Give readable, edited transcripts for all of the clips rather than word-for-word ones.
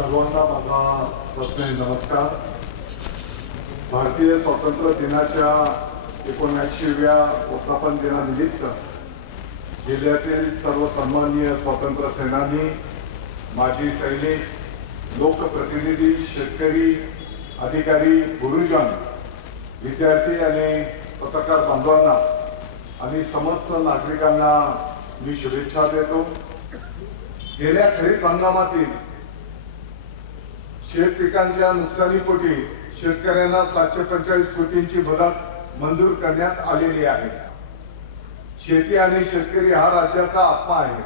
सर्वांना माझा स्नेह नमस्कार. भारतीय स्वातंत्र्य दिनाच्या 79व्या वर्धापन दिनानिमित्त जिल्ह्यातील सर्व सन्माननीय स्वातंत्र्य सेनानी, माजी सैनिक, लोकप्रतिनिधी, शेतकरी, अधिकारी, गुरुजन, विद्यार्थी आणि पत्रकार बांधवांना आणि समस्त नागरिकांना मी शुभेच्छा देतो. गेल्या खरीप हंगामातील शेत पिकांच्या नुकसानीपोटी शेतकऱ्यांना 745 कोटींची मदत मंजूर करण्यात आलेली आहे. शेती आणि शेतकरी हा राज्याचा आत्मा आहे.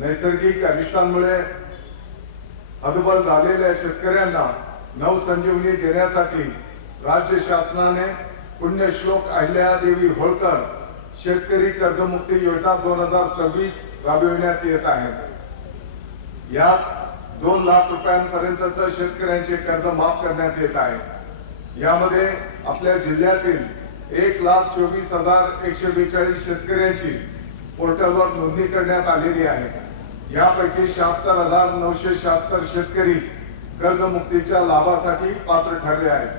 नैसर्गिक अनिष्टांमुळे हतबल झालेल्या शेतकऱ्यांना नवसंजीवनी देण्यासाठी राज्य शासनाने पुण्यश्लोक अहिल्यादेवी होळकर शेतकरी कर्जमुक्ती योजना 2026 राबविण्यात येत आहे. यात 2 लाख रुपयांपर्यंतचं शेतकऱ्यांचे कर्ज माफ करण्यात येत आहे. यामध्ये आपल्या जिल्ह्यातील 1,24,142 शेतकऱ्यांची पोर्टलवर नोंदणी करण्यात आलेली आहे. यापैकी 76,976 शेतकरी कर्जमुक्तीच्या लाभासाठी पात्र ठरले आहेत.